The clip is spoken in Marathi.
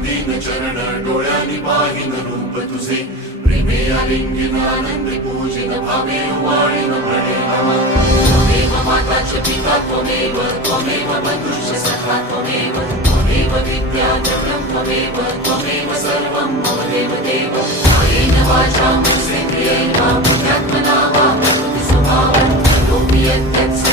दीन चरण डोळ्यांनी पाहिन रूप तुझे प्रेमे आलिंगिन आनंद पूजिन भावे वाळीन म्हणे नमः त्वमेव माता च पिता त्वमेव त्वमेव बन्धुश्च सखा त्वमेव त्वमेव विद्या द्रव्यं त्वमेव त्वमेव सर्वं मम देव देव कायेन वाचा मनसेन्द्रियेण वा बुद्ध्यात्मना वा प्रकृतिस्वभावात् करोमि यत्